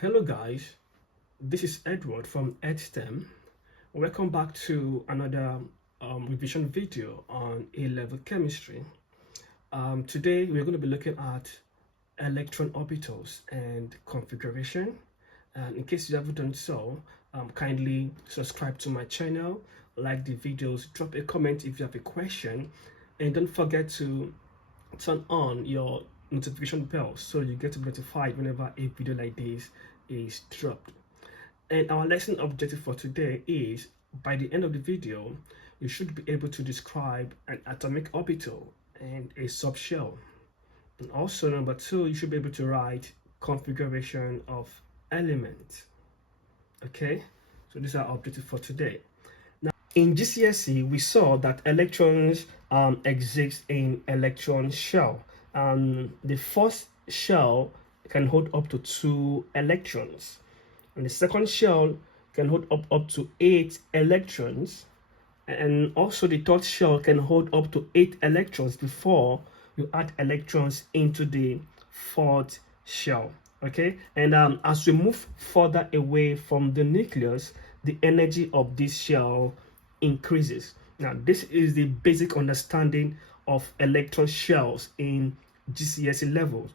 Hello guys, this is Edward from Edexcel. Welcome back to another revision video on A-level chemistry. Today we're going to be looking at electron orbitals and configuration. And in case you haven't done so, kindly subscribe to my channel, like the videos, drop a comment if you have a question, and don't forget to turn on your notification bell so you get notified whenever a video like this is dropped. And our lesson objective for today is, by the end of the video, you should be able to describe an atomic orbital and a subshell. And also, number two, you should be able to write configuration of elements. Okay, so these are our objectives for today. Now, in GCSE, we saw that electrons exist in electron shell. The first shell can hold up to 2 electrons, and the second shell can hold up to 8 electrons, and also the third shell can hold up to 8 electrons before you add electrons into the fourth shell. Okay, and as we move further away from the nucleus, the energy of this shell increases. Now, this is the basic understanding of electron shells in GCSE levels.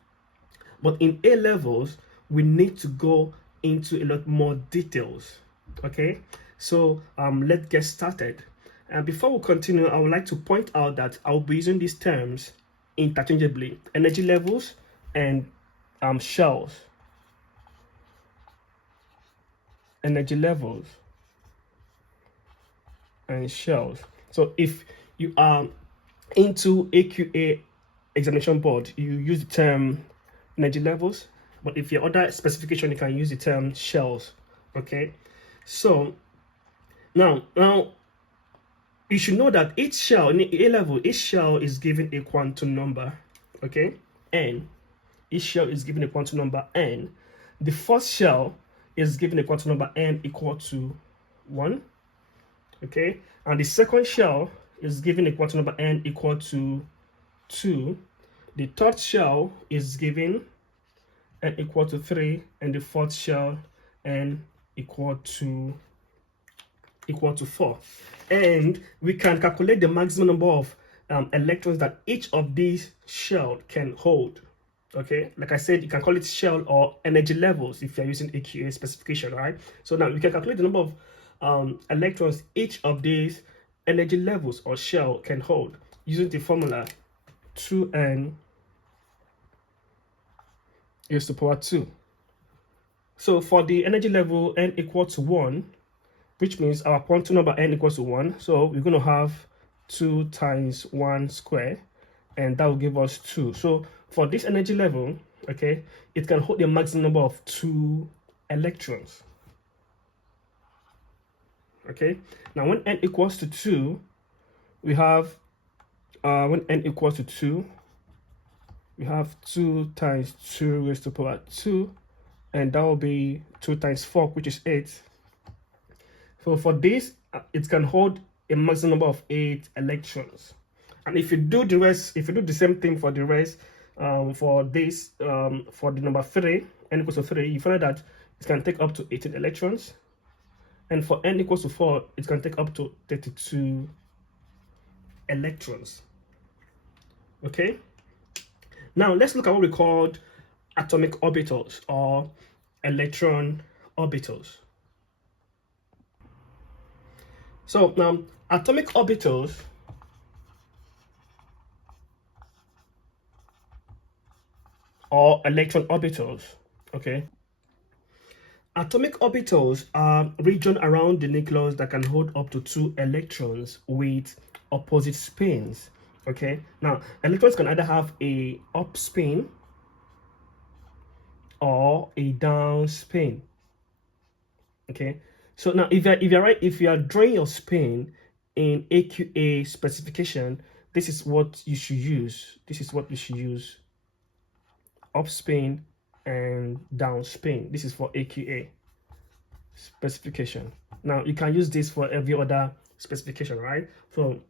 But in A levels, we need to go into a lot more details. Okay, so let's get started. And before we continue, I would like to point out that I'll be using these terms interchangeably: energy levels and shells. Energy levels and shells. So if you are into AQA examination board, you use the term energy levels, but if your other specification, you can use the term shells. Okay, so now you should know that each shell in A level, each shell is given a quantum number. Okay, n. Each shell is given a quantum number n. The first shell is given a quantum number n equal to 1. Okay, and the second shell is given a quantum number n equal to 2. The third shell is given n equal to 3, and the fourth shell n equal to 4. And we can calculate the maximum number of electrons that each of these shells can hold. Okay, like I said, you can call it shell or energy levels if you're using AQA specification, right? So now we can calculate the number of electrons each of these energy levels or shell can hold using the formula 2n raised to power 2. So for the energy level n equal to 1, which means our quantum number n equals to 1, so we're going to have 2 times 1 square, and that will give us 2. So for this energy level, okay, it can hold a maximum number of 2 electrons. Okay, now when n equals to 2, we have when n equals to 2, we have 2 times 2 raised to power 2, and that will be 2 times 4, which is 8. So for this, it can hold a maximum number of 8 electrons. And if you do the rest, if you do the same thing for the rest, for this, for the number 3, n equals to 3, you find that it can take up to 18 electrons. And for n equals to 4, it can take up to 32 electrons. Okay? Now, let's look at what we called atomic orbitals or electron orbitals. So now, atomic orbitals or electron orbitals, okay? Atomic orbitals are regions around the nucleus that can hold up to 2 electrons with opposite spins. Okay, now electrons can either have a up spin or a down spin. Okay, so now if you are drawing your spin in AQA specification, this is what you should use. This is what you should use: up spin and down spin. This is for AQA specification. Now you can use this for every other specification, right? So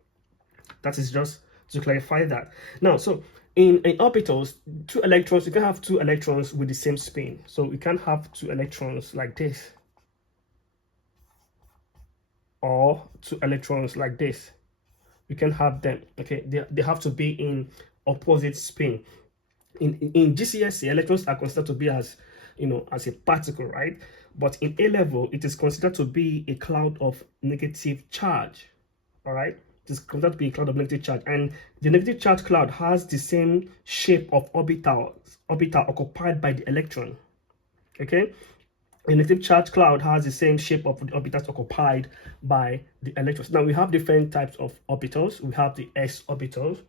that is just to clarify that. Now, so in orbitals, two electrons, you can have two electrons with the same spin. So we can have two electrons like this, or two electrons like this. You can have them, okay? They have to be in opposite spin. In GCSE, electrons are considered to be as, as a particle, right? But in A level, it is considered to be a cloud of negative charge, all right? It is considered to be a cloud of negative charge, and the negative charge cloud has the same shape of orbital occupied by the electron, okay? A negative charge cloud has the same shape of the orbitals occupied by the electrons. Now we have different types of orbitals. We have the s orbitals,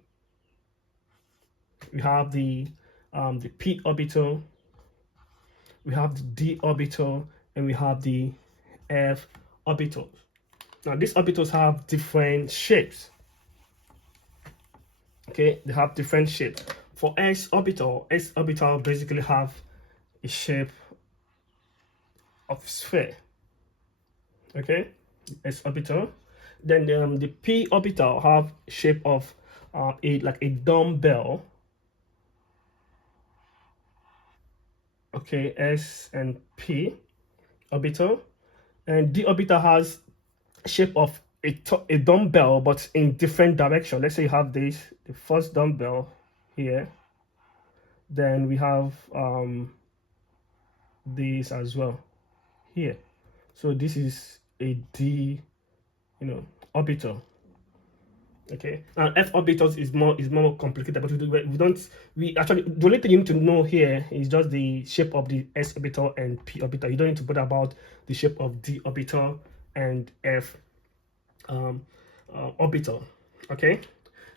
we have the p orbital, we have the d orbital, and we have the f orbitals. Now these orbitals have different shapes. Okay, they have different shapes. For s orbital basically have a shape of sphere. Okay, s orbital. Then the p orbital have shape of like a dumbbell. Okay, s and p orbital. And d orbital has shape of a dumbbell, but in different direction. Let's say you have the first dumbbell here, then we have this as well here. So this is a d orbital. Okay, and f orbitals is more complicated, but we actually, the only thing you need to know here is just the shape of the s orbital and p orbital. You don't need to bother about the shape of d orbital and f orbital. Okay,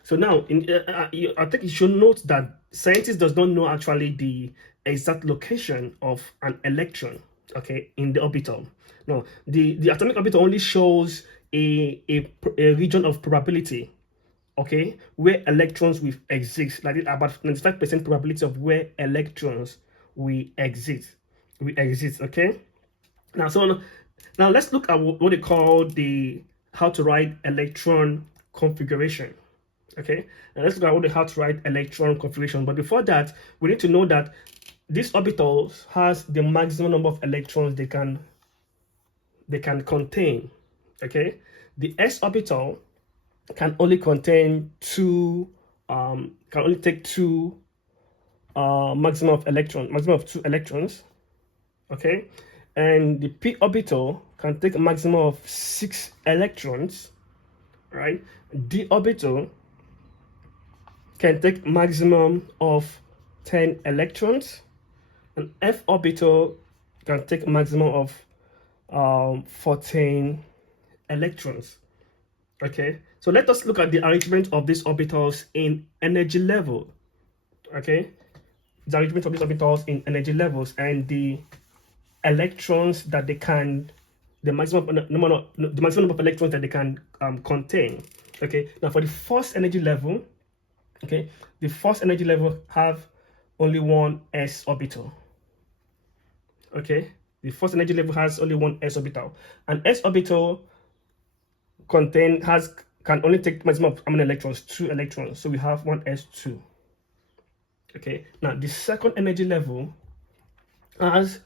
so now I think you should note that scientists does not know actually the exact location of an electron, okay, in the orbital. No, the atomic orbital only shows a region of probability, okay, where electrons will exist, like about 95% probability of where electrons will exist. Okay. Now let's look at what they call how to write electron configuration. Okay, and let's look at how to write electron configuration. But before that, we need to know that this orbital has the maximum number of electrons they can contain. Okay, the s orbital can only contain can only take maximum of 2 electrons. Okay, and the p orbital can take a maximum of 6 electrons, right? D orbital can take maximum of 10 electrons, and f orbital can take maximum of 14 electrons. Okay, so let us look at the arrangement of these orbitals in energy level. Okay, the arrangement of these orbitals in energy levels and the electrons that they can, the maximum number of electrons that they can contain. Okay, now for the first energy level, okay, the first energy level have only one s orbital. Okay, the first energy level has only one s orbital, and s orbital can only take maximum of how many electrons? 2 electrons. So we have one s2. Okay, now the second energy level has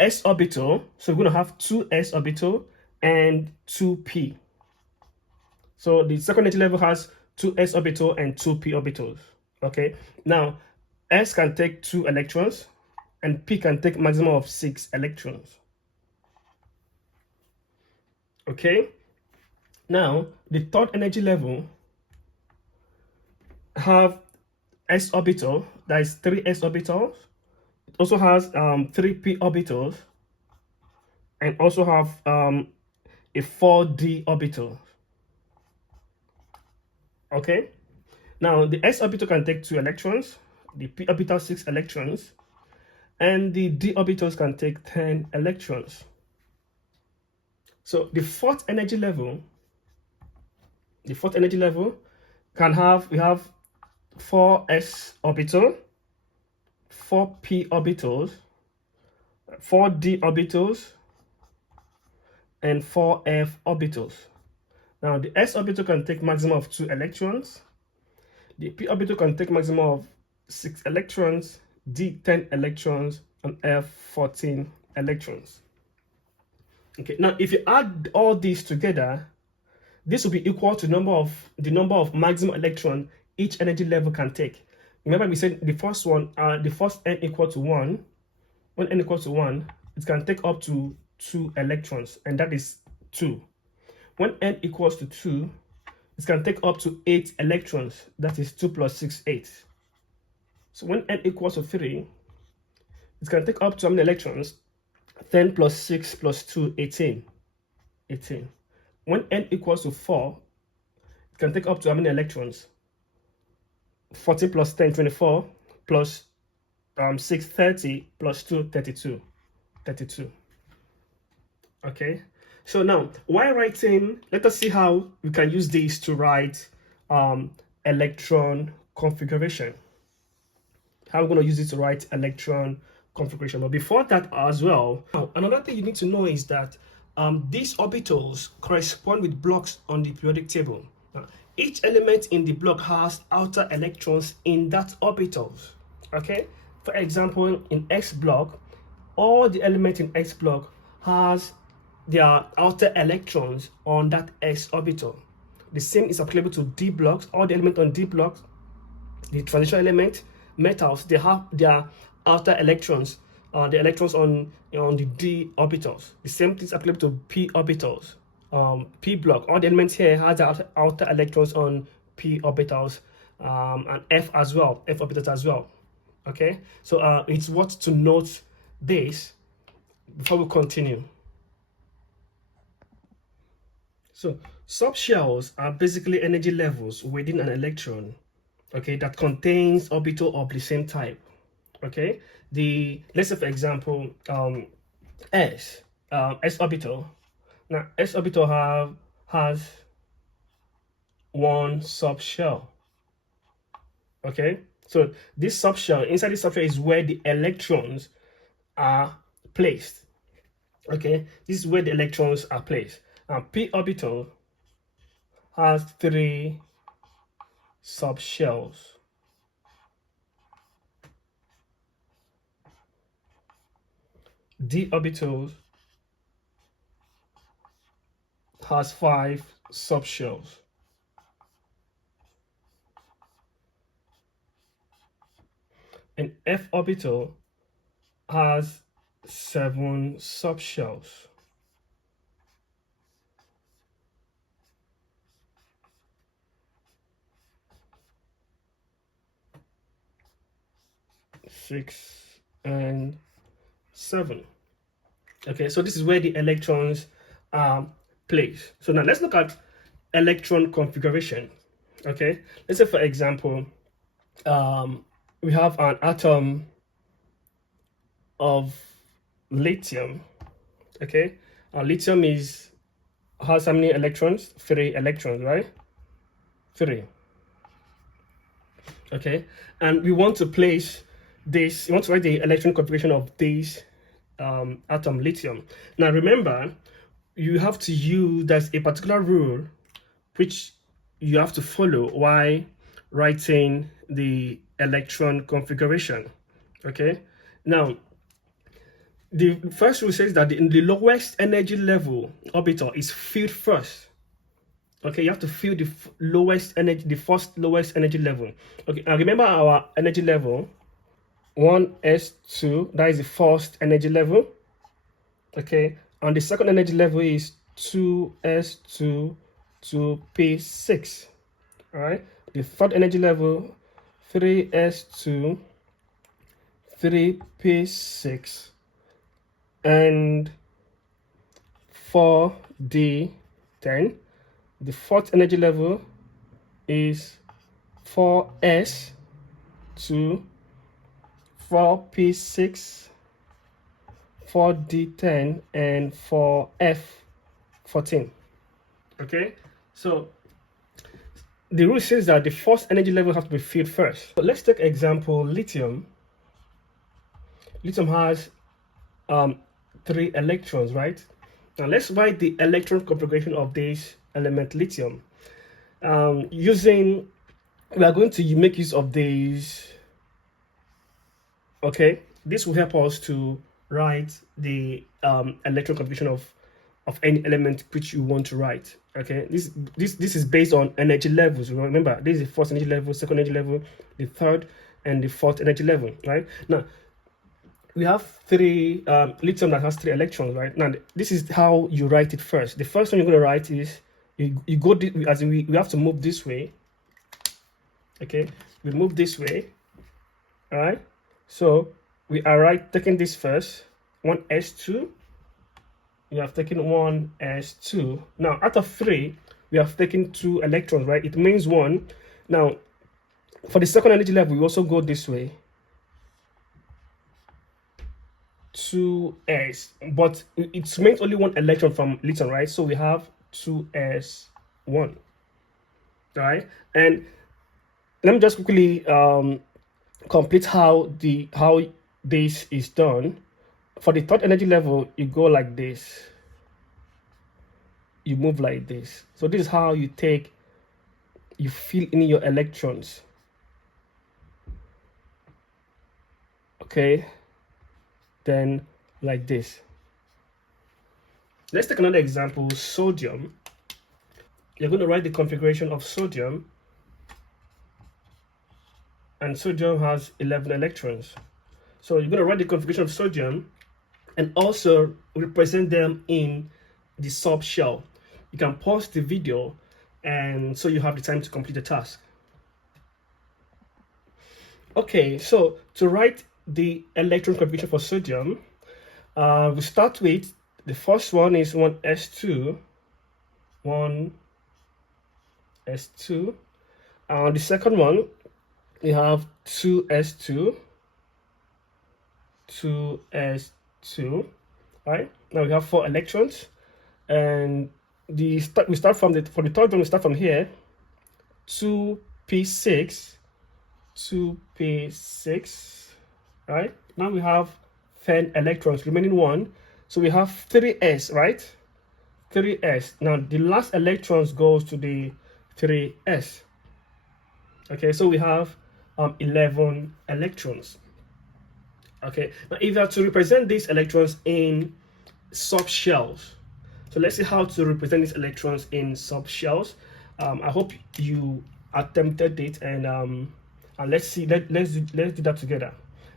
s orbital, so we're going to have 2 s orbital and 2 p. So the second energy level has 2 s orbital and 2 p orbitals. Okay, now s can take 2 electrons and p can take maximum of 6 electrons. Okay, now the third energy level have s orbital, that is 3 s orbitals. It also has 3 p orbitals and also have a 4 d orbital. Okay, now the s orbital can take 2 electrons, the p orbital 6 electrons, and the d orbitals can take 10 electrons. So the fourth energy level can have, we have 4 s orbital, 4 p orbitals, 4 d orbitals, and 4 f orbitals. Now the s orbital can take maximum of 2 electrons. The p orbital can take maximum of 6 electrons, d 10 electrons, and f 14 electrons. Okay, now if you add all these together, this will be equal to the number of maximum electron each energy level can take. Remember we said the first one, the first n equal to 1. When n equals to 1, it can take up to 2 electrons, and that is 2. When n equals to 2, it can take up to 8 electrons, that is 2 plus 6, 8. So when n equals to 3, it can take up to how many electrons? 10 plus 6 plus 2, 18. 18. When n equals to 4, it can take up to how many electrons? 14 plus 10, 24, plus 6, 30, plus 2, 32. 32. Okay, so now while writing, let us see how we can use this to write electron configuration. How we're going to use it to write electron configuration. But before that as well, another thing you need to know is that these orbitals correspond with blocks on the periodic table. Now, each element in the block has outer electrons in that orbitals. Okay, for example, in X block, all the elements in X block has their outer electrons on that S orbital. The same is applicable to D blocks. All the elements on D blocks, the transition element, metals, they have their outer electrons, the electrons on the D orbitals. The same thing is applicable to P orbitals. P block, all the elements here has the outer electrons on P orbitals, and F as well, F orbitals as well. Okay, so it's worth to note this before we continue. So subshells are basically energy levels within an electron, okay, that contains orbital of the same type. Okay, let's say for example S orbital. Now S orbital has one subshell. Okay, so this subshell, inside this subshell is where the electrons are placed. Okay, this is where the electrons are placed. And P orbital has 3 subshells. D orbital has 5 subshells. And F orbital has 7 subshells. Six and 7. Okay, so this is where the electrons are placed. So now let's look at electron configuration. Okay, let's say for example we have an atom of lithium. Okay, lithium has how many electrons? 3 electrons, right? 3. Okay, and we want to place this, you want to write the electron configuration of this atom lithium. Now remember, you have to use, there's a particular rule which you have to follow while writing the electron configuration. Okay, now the first rule says that the lowest energy level orbital is filled first. Okay, you have to fill the lowest energy, the first lowest energy level. Okay, and remember our energy level 1s2, that is the first energy level. Okay, and the second energy level is 2s2 to p6. All right, the third energy level 3s2 3p6 and 4d10. The fourth energy level is 4s2 4p6 4d10 and 4f14. Okay, so the rule says that the first energy level has to be filled first. So let's take example lithium. Lithium has 3 electrons, right? Now let's write the electron configuration of this element lithium using we are going to make use of these. Okay, this will help us to write the electron configuration of any element which you want to write. Okay, this is based on energy levels. Remember, this is the first energy level, second energy level, the third and the fourth energy level. Right now, we have three lithium that has 3 electrons. Right now, this is how you write it first. The first one you're going to write is you go as in we have to move this way. Okay, we move this way. All right, so we are taking this first, 1s2. We have taken 1s2. Now out of 3 we have taken 2 electrons, right? It means 1. Now for the second energy level we also go this way, 2s, but it means only 1 electron from lithium, right? So we have 2s1. Right, and let me just quickly complete how this is done. For the third energy level, you go like this, you move like this. So this is how you fill in your electrons. Okay, then like this. Let's take another example, sodium. You're going to write the configuration of sodium, and sodium has 11 electrons. So you're going to write the configuration of sodium and also represent them in the subshell. You can pause the video and so you have the time to complete the task. Okay, so to write the electron configuration for sodium, we start with the first one is 1s2, 1s2. The second one, we have 2s2, 2s2. Right, now we have 4 electrons, and we start from for the third one, we start from here, 2p6, 2p6. Right, now we have 10 electrons, remaining 1, so we have 3s, right? 3s. Now the last electrons goes to the 3s. Okay, so we have 11 electrons. Okay, now if you are to represent these electrons in subshells, so let's see how to represent these electrons in subshells. I hope you attempted it, and let's see. Let's do that together.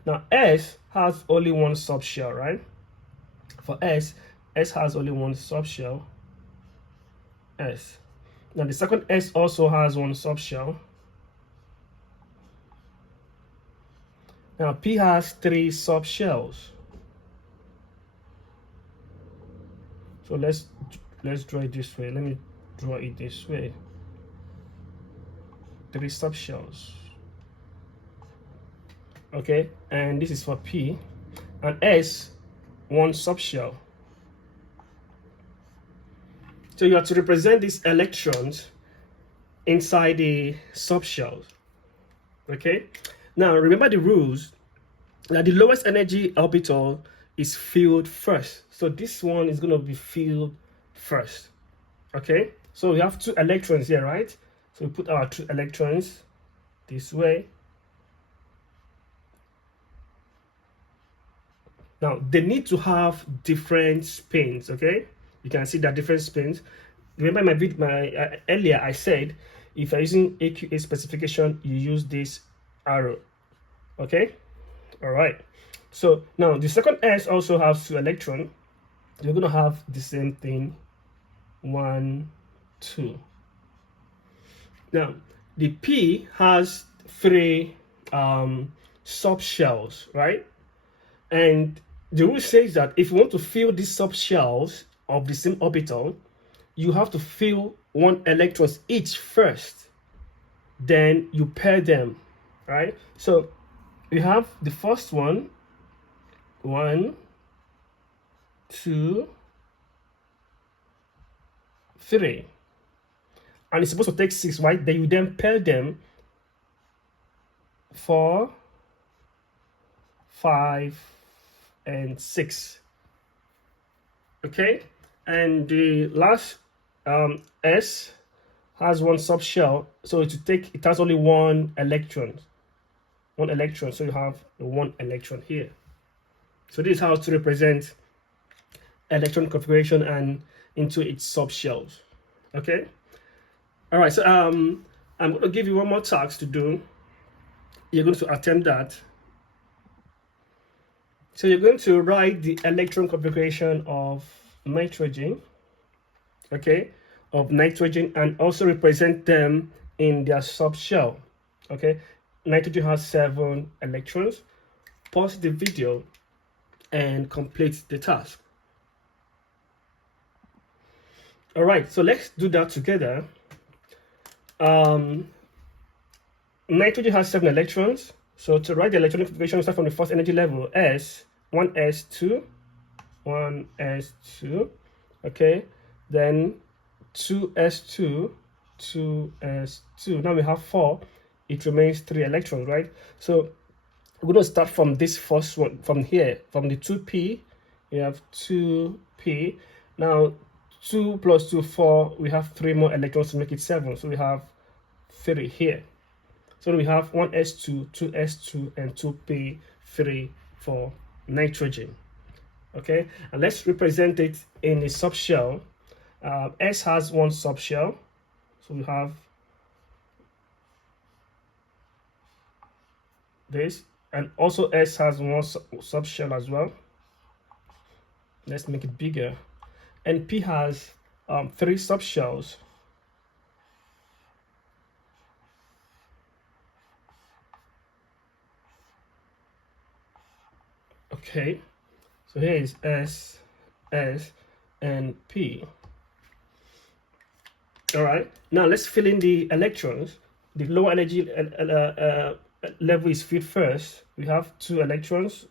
Now S has only one subshell, right? For S has only one subshell. S. Now the second S also has one subshell. Now P has 3 subshells. So let's draw it this way. Let me draw it this way. 3 subshells. Okay, and this is for P, and S, 1 subshell. So you have to represent these electrons inside the subshells. Okay, now remember the rules that the lowest energy orbital is filled first. So this one is going to be filled first. Okay, so we have 2 electrons here, right? So we put our 2 electrons this way. Now they need to have different spins. Okay, you can see that different spins. Remember earlier I said if you're using AQA specification, you use this arrow. Okay, all right. So now the second S also has 2 electrons. You're going to have the same thing, 1, 2. Now the P has 3 subshells, right? And the rule says that if you want to fill these subshells of the same orbital, you have to fill 1 electrons each first, then you pair them, right? So we have the first one, 1, 2, 3, and it's supposed to take 6, right? Then you then pair them, 4, 5, and 6. Okay, and the last S has one subshell, so it has only one electron. So you have the one electron here. So this is how to represent electron configuration and into its subshells. Okay. All right. So I'm going to give you one more task to do. You're going to attempt that. So you're going to write the electron configuration of nitrogen. Okay, of nitrogen, and also represent them in their subshell. Okay, nitrogen has 7 electrons. Pause the video and complete the task. All right, so let's do that together. Nitrogen has 7 electrons. So to write the electronic configuration, we start from the first energy level, S, 1s2, 1s2, okay, then 2s2, 2s2. Now we have 4. It remains 3 electrons, right? So we're going to start from this first one, from here, from the 2p. We have 2p. Now 2 plus 2, 4. We have 3 more electrons to make it 7. So we have 3 here. So we have 1s2, 2s2, and 2p3 for nitrogen. Okay, and let's represent it in a subshell. S has one subshell, so we have this, and also S has one subshell as well. Let's make it bigger. And P has 3 subshells. Okay, so here is S, S, and P. All right, now let's fill in the electrons. The lower energy level is filled first. We have 2 electrons,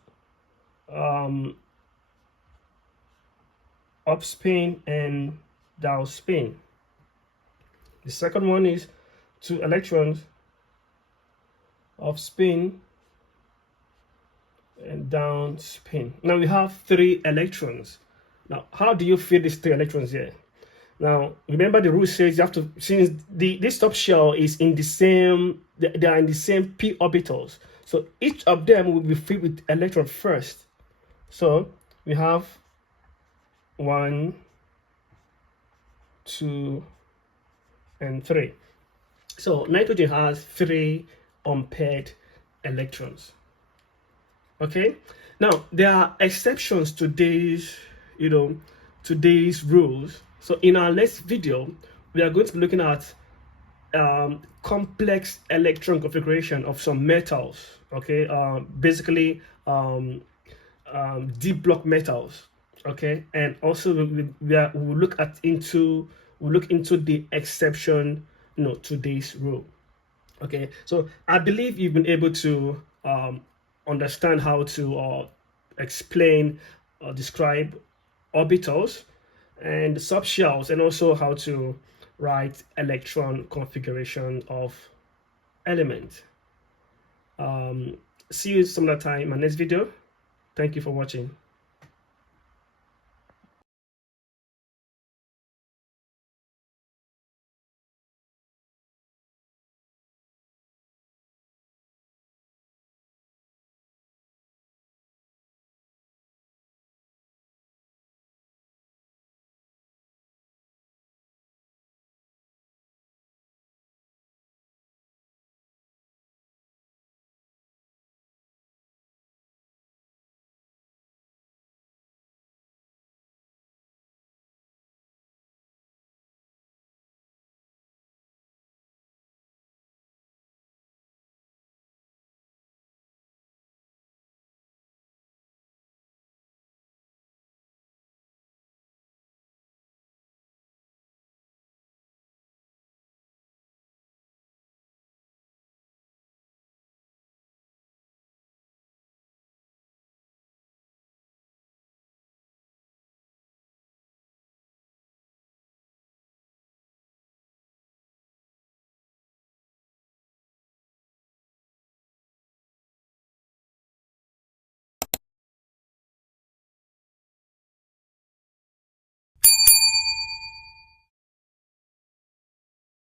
up spin and down spin. The second one is 2 electrons, up spin and down spin. Now we have 3 electrons. Now, how do you fill these 3 electrons here? Now, remember the rule says you have to, since this top shell is in the same, they are in the same p orbitals. So each of them will be filled with electron first. So we have 1, 2, and 3. So nitrogen has 3 unpaired electrons. Okay. Now there are exceptions to these, to these rules. So in our next video, we are going to be looking at complex electron configuration of some metals. Okay, basically deep block metals. Okay, and also we'll look into the exception, to this rule. Okay, so I believe you've been able to understand how to explain or describe orbitals and subshells, and also how to write electron configuration of element. See you some other time in my next video. Thank you for watching.